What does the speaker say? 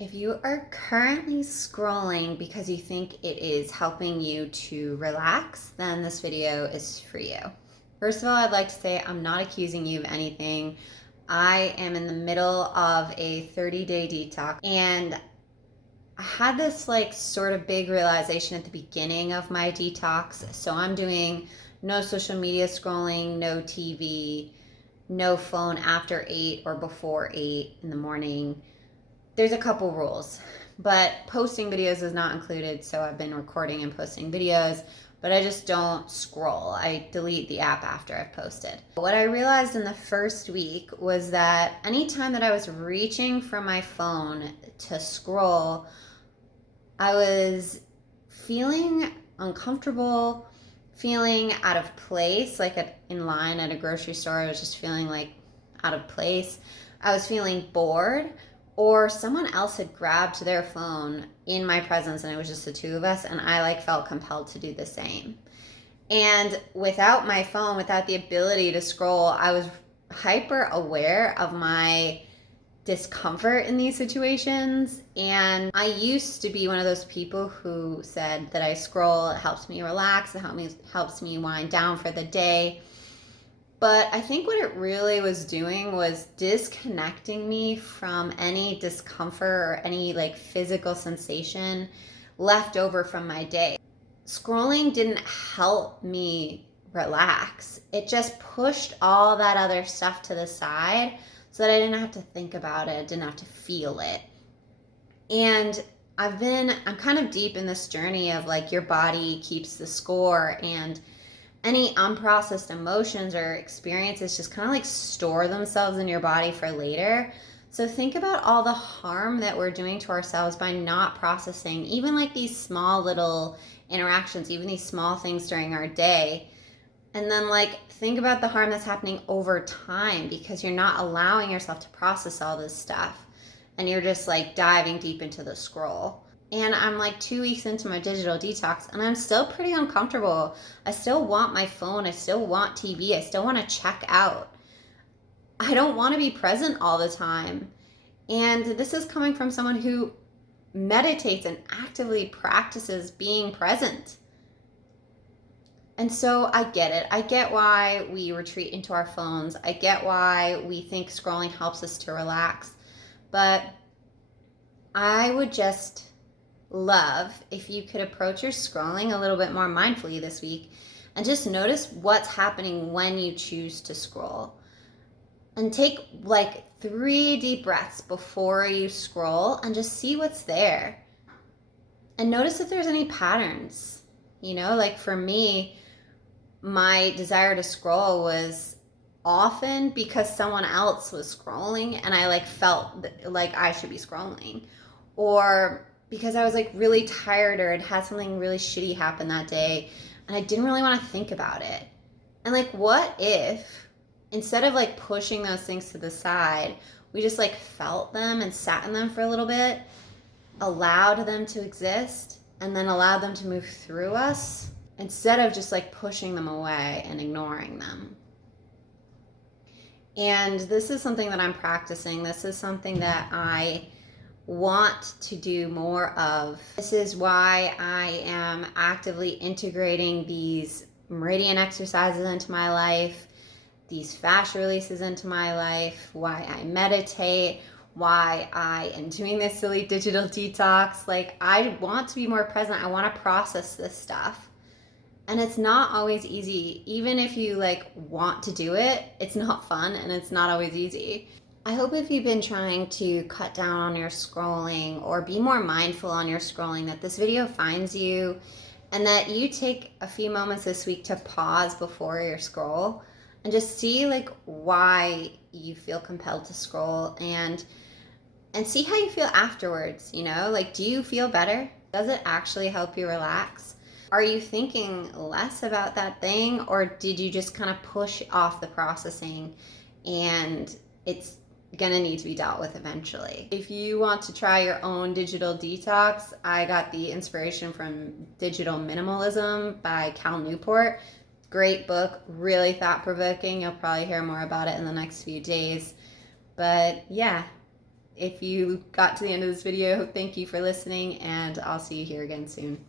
If you are currently scrolling because you think it is helping you to relax, then this video is for you. First of all, I'd like to say I'm not accusing you of anything. I am in the middle of a 30-day detox, and I had this sort of big realization at the beginning of my detox. So I'm doing no social media scrolling, no TV, no phone after 8 or before 8 in the morning. There's a couple rules, but posting videos is not included. So I've been recording and posting videos, but I just don't scroll. I delete the app after I've posted. What I realized in the first week was that anytime that I was reaching for my phone to scroll, I was feeling uncomfortable, feeling out of place, in line at a grocery store. I was just feeling out of place. I was feeling bored, or someone else had grabbed their phone in my presence and it was just the two of us, and I felt compelled to do the same. And without my phone, without the ability to scroll, I was hyper aware of my discomfort in these situations. And I used to be one of those people who said that I scroll, it helps me relax, it helps me wind down for the day. But I think what it really was doing was disconnecting me from any discomfort or any physical sensation left over from my day. Scrolling didn't help me relax. It just pushed all that other stuff to the side so that I didn't have to think about it, didn't have to feel it. And I'm kind of deep in this journey of your body keeps the score, and any unprocessed emotions or experiences just kind of store themselves in your body for later. So think about all the harm that we're doing to ourselves by not processing even these small little interactions, even these small things during our day. And then think about the harm that's happening over time because you're not allowing yourself to process all this stuff and you're just diving deep into the scroll. And I'm 2 weeks into my digital detox and I'm still pretty uncomfortable. I still want my phone. I still want TV. I still want to check out. I don't want to be present all the time. And this is coming from someone who meditates and actively practices being present. And so I get it. I get why we retreat into our phones. I get why we think scrolling helps us to relax. But I would just love if you could approach your scrolling a little bit more mindfully this week and just notice what's happening when you choose to scroll. And take 3 deep breaths before you scroll and just see what's there. And notice if there's any patterns. For me, my desire to scroll was often because someone else was scrolling and I felt like I should be scrolling, or because I was really tired or had had something really shitty happen that day and I didn't really want to think about it. And what if instead of pushing those things to the side, we just felt them and sat in them for a little bit, allowed them to exist, and then allowed them to move through us instead of just pushing them away and ignoring them. And this is something that I'm practicing. This is something that I want to do more of. This is why I am actively integrating these meridian exercises into my life, these fast releases into my life, why I meditate, why I am doing this silly digital detox. I want to be more present. I want to process this stuff. And it's not always easy. Even if you want to do it, it's not fun and it's not always easy. I hope if you've been trying to cut down on your scrolling or be more mindful on your scrolling, that this video finds you and that you take a few moments this week to pause before your scroll and just see why you feel compelled to scroll and see how you feel afterwards. Do you feel better? Does it actually help you relax? Are you thinking less about that thing, or did you just kind of push off the processing and it's gonna need to be dealt with eventually? If you want to try your own digital detox, I got the inspiration from Digital Minimalism by Cal Newport. Great book, really thought-provoking. You'll probably hear more about it in the next few days. But yeah, if you got to the end of this video, thank you for listening, and I'll see you here again soon.